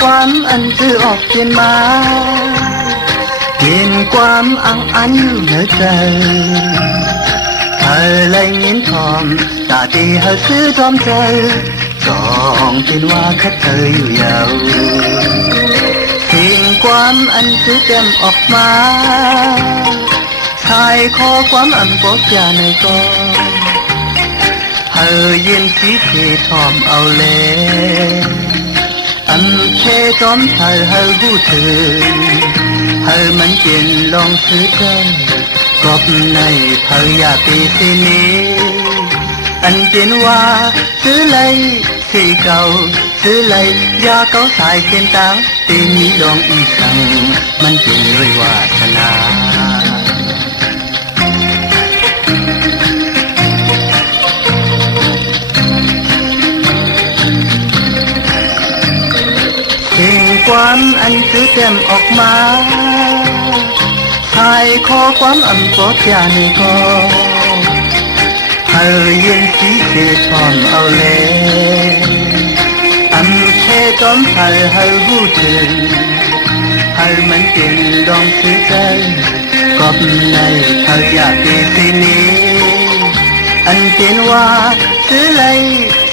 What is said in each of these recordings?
ความอันซื่อออกเขียนมาเห็นความอังอันอยู่ในใจเธอเลยยินทอมตาตีเธอซื้อทอมใจจองเป็นว่าคัดเธออยู่ยาวสิ่งความอันซื่อเต็มออกมาชายขอความอันปกยาในกอนเธอยินสีเททอมเอาเลยอันเคจอมเธอเธอหูเธอเธอมันเปลี่ยนลองซื้อใจกบในเธออยากปีสินี้อันเป็นว่าซื้อเลยสีเก่าซื้อเลยยาเก่าสายเขียนตังตีนี้ลองอีสังมันเป็นด้วยวาสนาสิ่งความอันคือเต็มออกมาชายขอความอันปกยาในกอเธอเย็นสีเกทอมเอาเลยอันแค่จอมเธอเธอหูถึงเธอมันเป็นดองซื้อใจกอบในเธออยากเป็นสินี้อันเป็นว่าซื้อเลย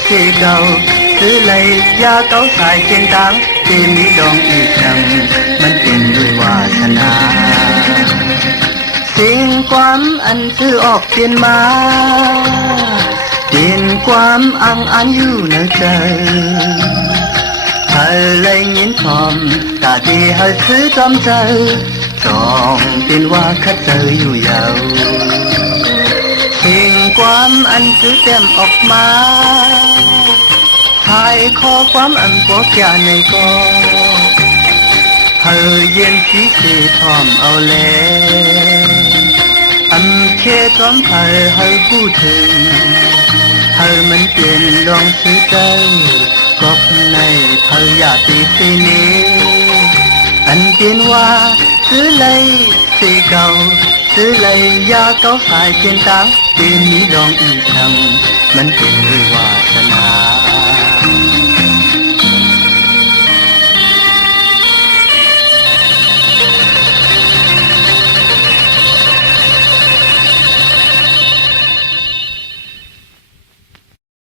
สีเก่าซื้อเลยยาเก่าสายเชียงตังที่มีดองอีกครั้งมันเป็นด้วยวาสนาสิ่งความอันซื้อออกเปลี่ยนมาเป็นความอังอันอยู่ในใจเธอเลยยินทอมตาดีให้ซื้อจอมใจจองเป็นว่าคัดเจออยู่ยาวสิ่งความอันซื้อเต็มออกมาชายขอความอันปกยาในกอเธอเย็นสีเกทอมเอาเลยอันเคจอมเธอให้พูดถึงเธอมันเปลี่ยนลองซื้อใจกบในเธออยากตีสีนี้อันเป็นว่าซื้อเลยสีเก่าซื้อเลยยาเก่าสายเชียนตังเป็นนี้ลองอีกครั้งมันเป็นด้วยวาสนา